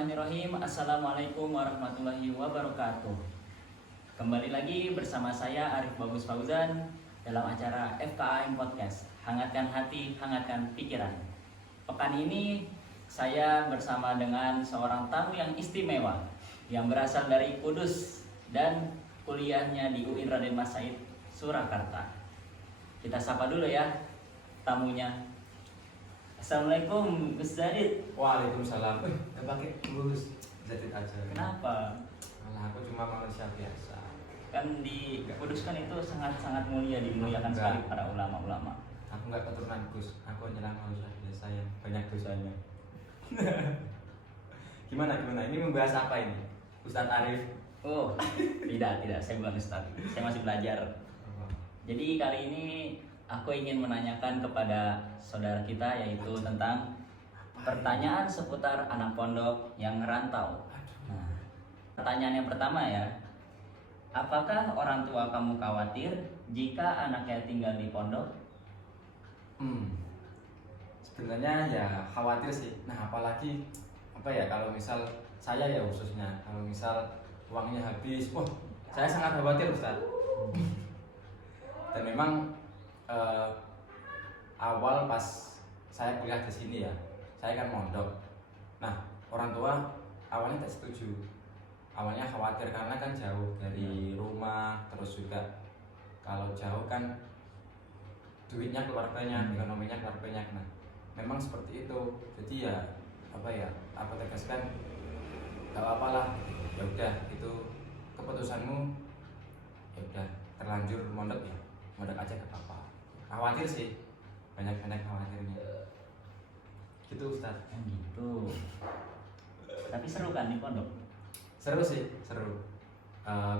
Bismillahirrahmanirrahim. Assalamualaikum warahmatullahi wabarakatuh. Kembali lagi bersama saya Arif Bagus Fauzan dalam acara FKAM Podcast. Hangatkan hati, hangatkan pikiran. Pekan ini saya bersama dengan seorang tamu yang istimewa yang berasal dari Kudus dan kuliahnya di UIN Raden Mas Said Surakarta. Kita sapa dulu ya tamunya. Assalamualaikum Gus Zadid. Waalaikumsalam. Pakai Gus Zadid aja. Kenapa? Malah aku cuma manusia biasa. Kan di Kudus kan itu sangat mulia, dimuliakan sekali para ulama-ulama. Aku nggak keturunan Gus. Aku hanyalah manusia biasa yang banyak dosanya. Gimana? Ini membahas apa ini? Ustadz Arif? Oh, tidak. Saya bukan Ustadz. Saya masih belajar. Jadi kali ini aku ingin menanyakan kepada saudara kita yaitu tentang pertanyaan seputar anak pondok yang ngerantau. Nah, pertanyaan yang pertama ya, apakah orang tua kamu khawatir jika anaknya tinggal di pondok? Sebenarnya ya khawatir sih. Nah apalagi kalau misal saya ya khususnya, kalau misal uangnya habis, saya sangat khawatir Ustadz. Dan memang awal pas saya kuliah di sini ya, saya kan mondok. Nah, orang tua awalnya tak setuju. Awalnya khawatir karena kan jauh dari rumah, terus juga kalau jauh kan duitnya keluar banyak, ekonominya keluar banyak. Nah, memang seperti itu. Jadi ya aku tegaskan gak apa-apa lah. Ya udah, itu keputusanmu. Ya udah, terlanjur mondok ya. Mondok aja gak apa-apa. Khawatir sih, banyak khawatirnya. Gitu Ustaz. Gitu. Tapi seru kan di pondok? Seru sih, seru.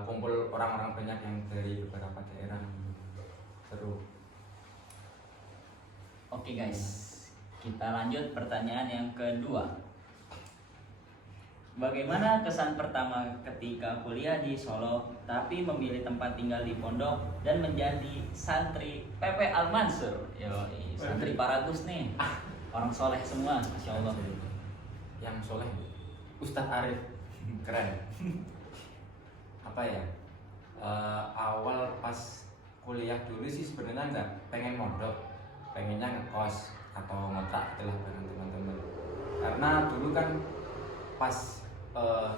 Kumpul orang-orang banyak yang dari beberapa daerah. Seru. Oke guys, kita lanjut pertanyaan yang kedua. Bagaimana kesan pertama ketika kuliah di Solo tapi memilih tempat tinggal di pondok dan menjadi santri PP Al Mansur? Yoi, santri Paragus nih. Orang soleh semua, Masya Allah. Yang soleh Ustadz Arif. Keren. Awal pas kuliah dulu sih sebenarnya nggak pengen mondok, pengennya ngekos atau ngontrak gitu lah dengan teman-teman. Karena dulu kan pas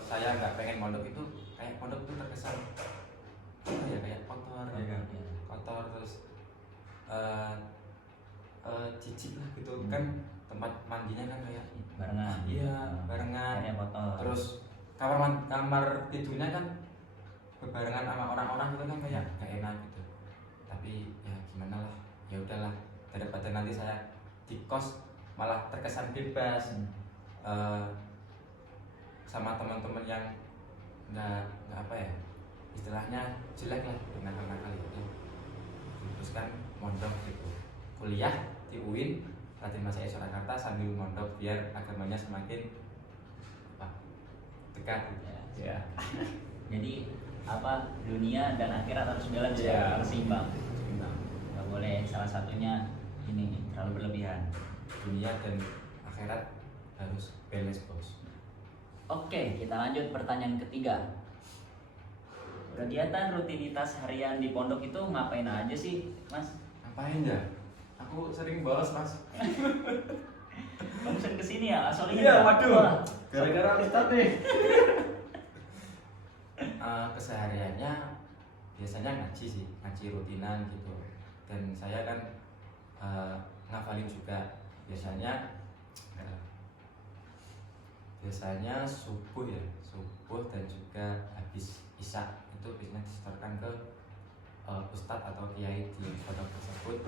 saya nggak pengen mondok itu, kayak pondok itu terkesan kayak kotor, kotor terus jijik lah gitu kan, tempat mandinya kan kayak Barengan. Iya, barengan. Kayak kotor. Terus kamar tidurnya kan berbarengan sama orang-orang itu kan kayak gak enak gitu. Tapi ya gimana lah, ya udahlah, daripada nanti saya di kos malah terkesan bebas. Sama teman-teman yang nggak istilahnya jelek lah, nakal-nakal itu. Terus kan mondok gitu, kuliah di UIN Raden Mas Said Surakarta sambil mondok biar agamanya semakin dekat. Ya. Jadi dunia dan akhirat harus balance ya, harus seimbang. Nggak boleh salah satunya ini terlalu berlebihan. Dunia dan akhirat harus balance bos. Oke, kita lanjut pertanyaan ketiga. Kegiatan rutinitas harian di pondok itu ngapain aja sih, Mas? Ngapain ya? Aku sering bolos mas. Kamu sering kesini ya, asalnya? Iya, waduh. Gara-gara Ustadz nih. Kesehariannya biasanya ngaji sih, ngaji rutinan gitu. Dan saya kan ngafalin juga biasanya subuh dan juga habis isya itu biasanya disetorkan ke ustadz atau kiai di pondok tersebut.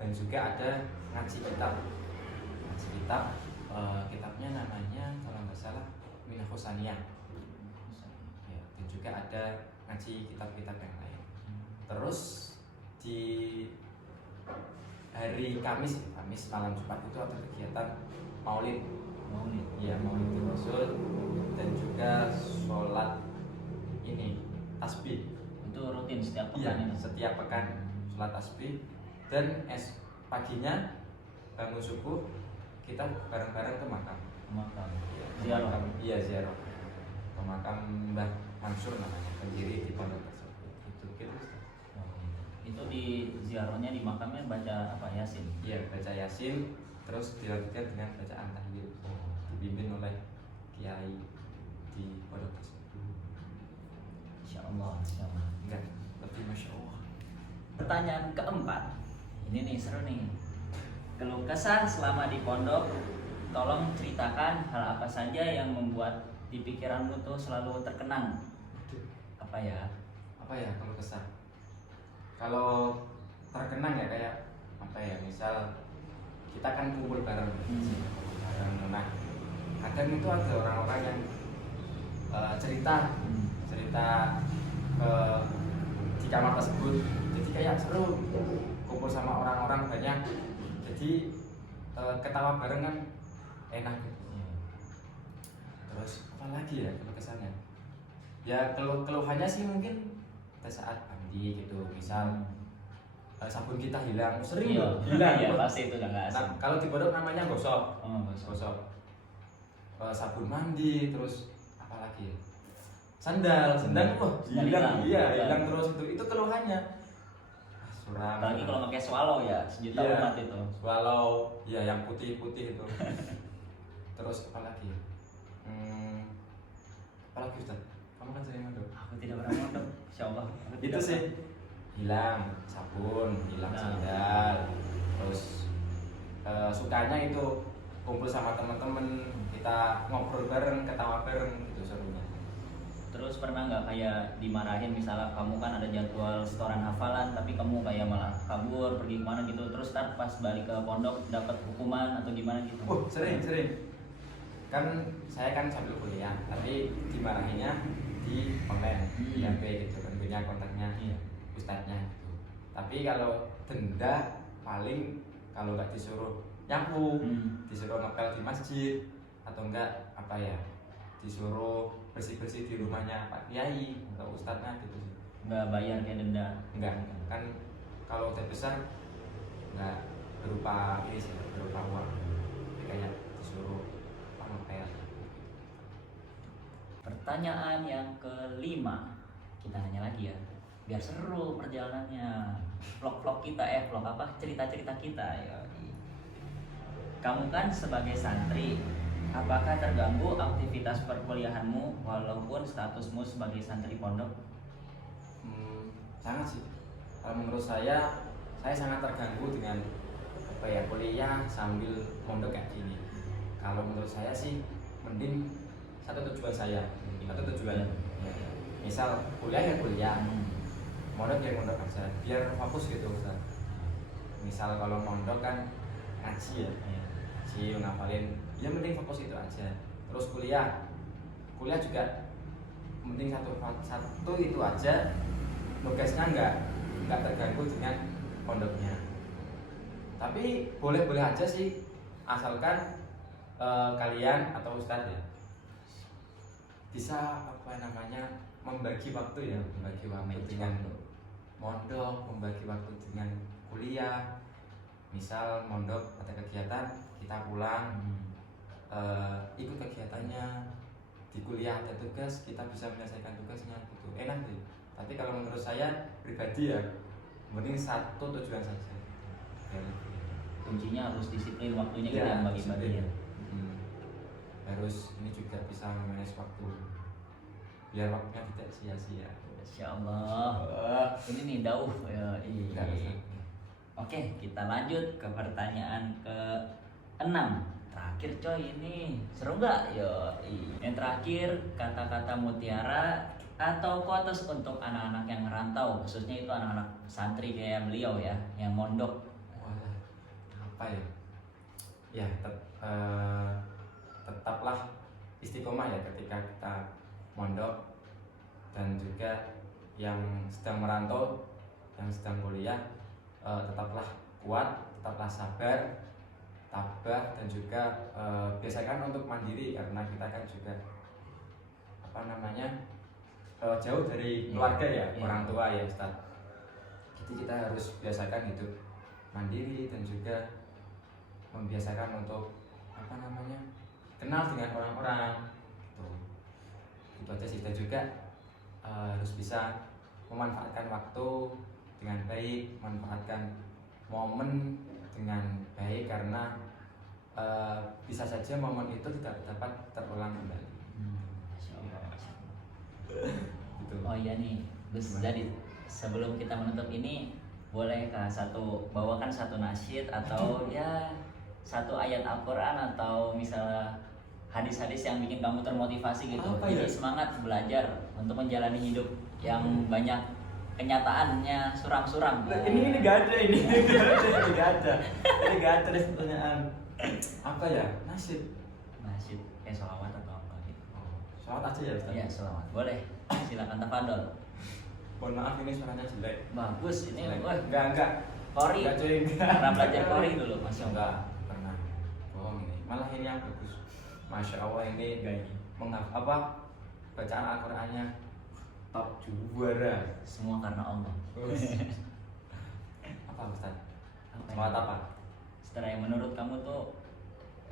Dan juga ada ngaji kitab. Kitabnya namanya kalau nggak salah Minah Husaniyah. Ya, dan juga ada ngaji kitab-kitab yang lain. Terus di hari Kamis malam Jumat itu ada kegiatan Maulid. Iya, Maulid Rasul dan juga sholat tasbih. Itu rutin setiap Iya, pekan ini. setiap pekan sholat tasbih. Dan paginya bangun subuh kita bareng-bareng ke makam makam. Ke Ziarah. makam, iya ziarah. Ke makam Mbah Mansur namanya, pendiri di pondok tersebut. Gitu Ustaz. Itu di ziarahnya di makamnya baca apa, Yasin? Iya, baca Yasin, terus dilanjutkan dengan bacaan tahlil. Dipimpin oleh kiai di pondok tersebut. Insyaallah, insyaallah. Enggak, lebih masya Allah. Pertanyaan keempat, ini nih seru nih. Keluh kesah selama di pondok, tolong ceritakan hal apa saja yang membuat di pikiranmu tuh selalu terkenang. Apa ya? Apa ya kalau kesah? Kalau terkenang ya kayak apa ya? Misal kita kan kumpul bareng, kumpul bareng. Nah, kadang itu ada orang-orang yang cerita ke di kamar tersebut. Jadi kayak seru kumpul sama orang-orang banyak. Jadi ketawa bareng kan enak gitu. Terus apa lagi ya kalau kesannya? Ya keluhannya sih mungkin pada saat mandi gitu, misal sabun kita hilang, sering Iya, loh, hilang. iya pasti itu udah nggak asing. Nah, kalau di pondok namanya gosok, Oh, gosok. gosok. Sabun mandi, terus apa lagi? Ya? Sandal wah Sandal hilang, hilang. iya hilang terus itu keluhannya. Suram. Apalagi kalau pakai swallow ya, sejuta Iya, umat itu. swallow, ya yang putih-putih itu. Terus apa lagi? Apa lagi Ustaz? Kamu kan sering mondok. Aku tidak pernah mondok, insyaallah. Aku Itu tidak sih hilang sabun, hilang Nah. sandal, terus sukanya itu kumpul sama teman-teman, kita ngobrol bareng, ketawa bareng, gitu serunya. Terus pernah nggak kayak dimarahin, misalnya kamu kan ada jadwal setoran hafalan tapi kamu kayak malah kabur pergi kemana gitu, terus ntar pas balik ke pondok dapat hukuman atau gimana gitu? Sering. Kan saya kan sambil kuliah, tapi dimarahinnya di online, di HP gitu, kan punya kontaknya Iya. ustadznya gitu. Tapi kalau denda paling kalau nggak disuruh nyapu, disuruh ngepel di masjid, atau enggak apa ya, disuruh bersih-bersih di rumahnya Pak Kiai atau ustadznya gitu sih. Nggak bayar kayak denda? Enggak, kan kalau udah besar nggak berupa ini sih, berupa uang. Jadi kayak disuruh apa ngepel. Pertanyaan yang kelima, kita nanya lagi ya, biar seru perjalanannya. Vlog-vlog kita, vlog apa? Cerita-cerita kita ya. Kamu kan sebagai santri, apakah terganggu aktivitas perkuliahanmu walaupun statusmu sebagai santri pondok? Sangat sih. Kalau menurut saya sangat terganggu dengan apa ya, kuliah sambil mondok kayak gini. Kalau menurut saya sih mending satu tujuan saya, satu tujuan. Misal kuliah ya kuliah, mondok ya mondok aja, biar fokus gitu Ustaz. Misal kalau mondok kan ngaji ya, ngaji ngapalin, ya mending fokus itu aja. Terus kuliah juga mending satu itu aja, tugasnya nggak terganggu dengan pondoknya. Tapi boleh aja sih, asalkan kalian atau ustadz ya bisa apa namanya membagi waktu ya, membagi waktu dengan mondok, membagi waktu dengan kuliah. Misal mondok ada kegiatan, kita pulang ikut kegiatannya. Di kuliah ada tugas, kita bisa menyelesaikan tugasnya gitu, enak sih. Tapi kalau menurut saya pribadi ya mending satu tujuan saja. Kuncinya harus disiplin waktunya, Ya, kita yang bagi-bagi ya. Harus ini juga bisa memanage waktu biar waktunya tidak sia-sia. Insya Allah. Ini nih dauh ya. Enggak bisa. Oke, kita lanjut ke pertanyaan ke-6. Terakhir coy, ini seru nggak? Yo, yang terakhir, kata-kata mutiara atau quotes untuk anak-anak yang merantau, khususnya itu anak-anak santri kayak beliau ya, yang mondok. Wah, apa ya? Ya, tetaplah istiqomah ya ketika kita mondok, dan juga yang sedang merantau, yang sedang kuliah, tetaplah kuat, tetaplah sabar, tabah, dan juga biasakan untuk mandiri, karena kita kan juga apa namanya jauh dari keluarga ya, orang tua ya Ustaz. Jadi kita harus biasakan hidup mandiri dan juga membiasakan untuk apa namanya kenal dengan orang-orang gitu. Itu aja sih. Dan juga harus bisa memanfaatkan waktu dengan baik, memanfaatkan momen dengan baik, karena bisa saja momen itu tidak dapat terulang kembali. Masya Allah, Masya Allah. Gitu. Oh iya nih Gus, Gimana? jadi sebelum kita menutup ini bolehkah bawakan satu nasyid atau ya satu ayat Al-Quran atau misalnya hadis-hadis yang bikin kamu termotivasi gitu. Apa Jadi ya? semangat belajar untuk menjalani hidup yang banyak kenyataannya suram-suram. Ini gak ada ini gak ada ada pertanyaan apa ya, nasyid. Nasyid kayak sholawat atau apa gitu. Sholat aja ya Ustaz. Iya sholawat boleh. Silakan tafadhol. Mohon maaf ini suaranya jelek. Bagus ini. Wah, Enggak Kori. Enggak cuy, enggak. Pernah belajar Kori dulu, Masya Allah. Enggak pernah. Bohong ini. Malah ini yang bagus. Masya Allah ini apa bacaan Al-Qur'annya top juara. Semua karena Allah. Apa Ustaz? Apa ya? Sholat apa? Setelah yang menurut kamu tuh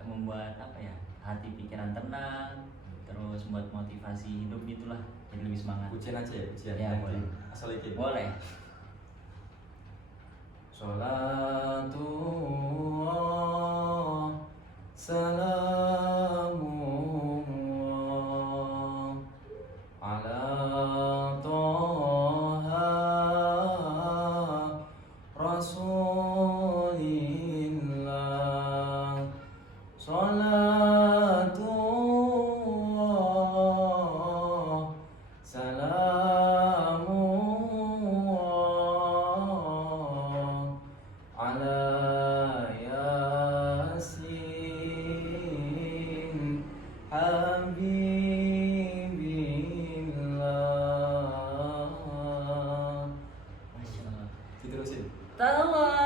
membuat apa ya, hati pikiran tenang, terus membuat motivasi hidup gitulah, jadi lebih semangat. Pujian aja ya, pujian. Ya, boleh. Asal iki. Boleh. Salatullah salamullah ala Toha Rasulillah. Salatullah salamullah ala Yasin Habibillah. Masya Allah. Diterusin. Tawassalna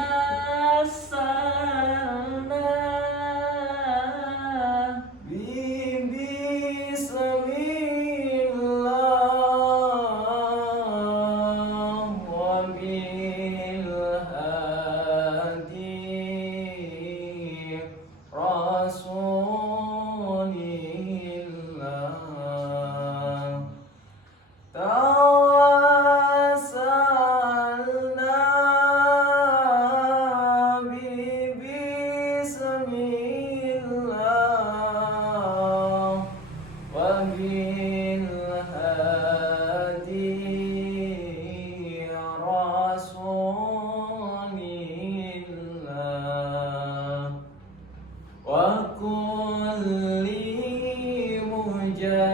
Bismillah wa bil hadi Rasulillah. Tawassalna bi bismillah wa bil hadi Rasulillah wa kulli mujahidin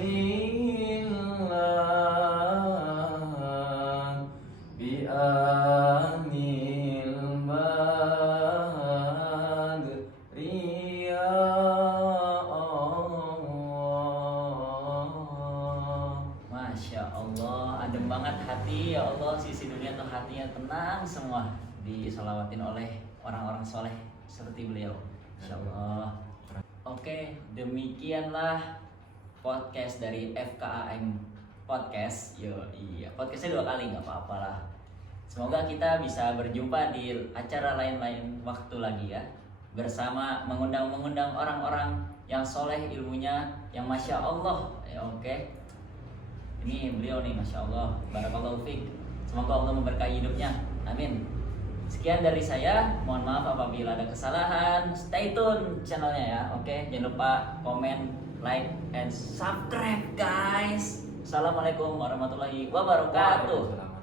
lillah bi anil badri ya Allah. Masya Allah, adem banget hati ya Allah. Sisi dunia tuh hatinya tenang semua, disolawatin oleh orang-orang soleh seperti beliau. Masya Allah. Oke, demikianlah podcast dari FKAM Podcast. Yo iya, podcastnya 2 kali nggak apa-apa lah. Semoga kita bisa berjumpa di acara lain-lain waktu lagi ya, bersama mengundang orang-orang yang soleh ilmunya, yang Masya Allah ya. Oke, ini beliau nih Masya Allah, barakallahu fiik. Semoga Allah memberkahi hidupnya, amin. Sekian dari saya, mohon maaf apabila ada kesalahan. Stay tune channelnya ya, oke. Jangan lupa komen, like, and subscribe guys. Assalamualaikum warahmatullahi wabarakatuh. Waalaikumsalam.